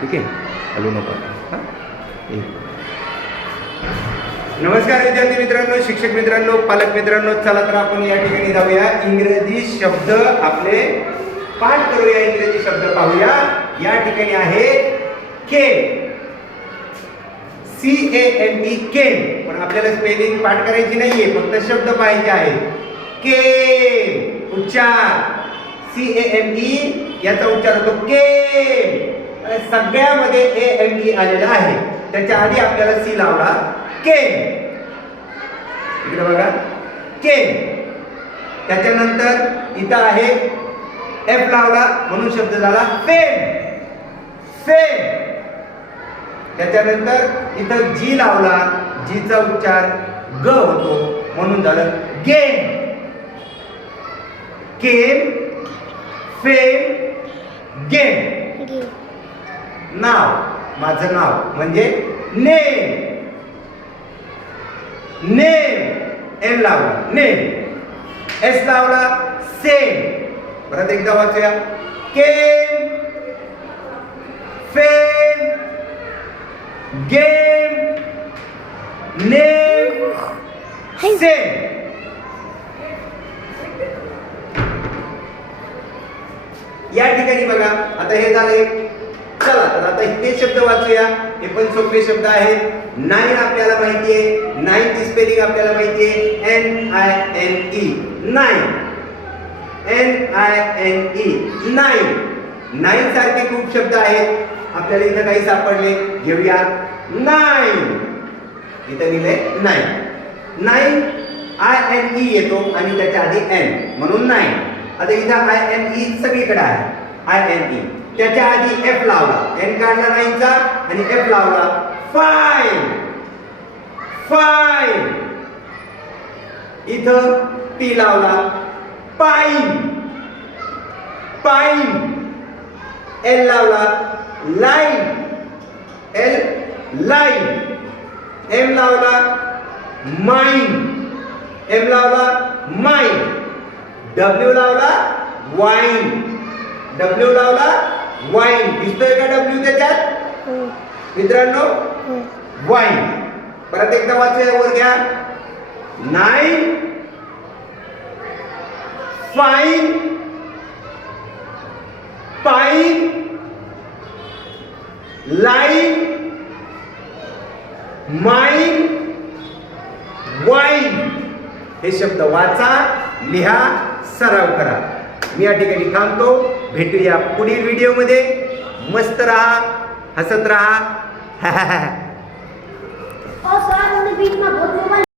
ठीक आहे? हॅलो नको. हां? एक. नमस्कार विद्यार्थी मित्रांनो शिक्षक मित्रांनो पालक मित्रांनो चला तर आपण या ठिकाणी जाऊया. इंग्रजी शब्द आपले पाठ करूया. इंग्रजी शब्द पाहूया. या ठिकाणी आहे K C A M E K पण आपल्याला स्पेलिंग पाठ करायची नाहीये फक्त शब्द पाहायचे आहेत. के उच्चार. सी ए एम ई याचा उच्चार होतो के सगळ्यामध्ये ए एम ई e आलेला आहे. त्याच्या आधी आपल्याला सी लावला के इकडे बघा. के त्याच्यानंतर इथं आहे एफ लावला म्हणून शब्द झाला फेम फेम त्याच्यानंतर इथं जी लावला. जीचा उच्चार ग होतो म्हणून झालं गेम केम फेम गेम गे नाव माझं नाव. म्हणजे नेम नेम एम लावला. नेम एस लावला. सेम परत एकदा वाचूया. Came fame game name same या ठिकाणी बघा आता हे झाले चला तर आता हे शब्द वाचूया. हे पण सोपे शब्द आहेत. नाईन आपल्याला माहिती आहे. नाईनची स्पेलिंग आपल्याला माहिती आहे. N I N E nine N I N E nine nine सारखे खूप शब्द आहेत. आपल्याला इथं काही सापडले. घेऊया. नाईन इथं लिहिले nine nine I N E येतो आणि त्याच्या आधी एन म्हणून नाईन आता इथं आय एन ई सगळीकडे आहे. आय एन ई त्याच्या आधी एफ लावला. एन काढला नाईनचा आणि एफ लावला. फाईन फाईन इथं टी लावला. पाईन पाईन एल लावला. लाईन एल लाईन एम लावला. माईन एम लावला. माईन डब्ल्यू लावला वाईन डब्ल्यू लावला वाईन दिसतोय का डब्ल्यू त्याच्यात? हो. मित्रांनो हो. वाईन परत एकदा वाचूया वर घ्या. Nine fine pine line mine wine हे शब्द वाचा. लिहा सराव करा. मी या ठिकाणी थांबतो. भेटूया पुढील व्हिडिओमध्ये. मस्त राहा हसत राहा.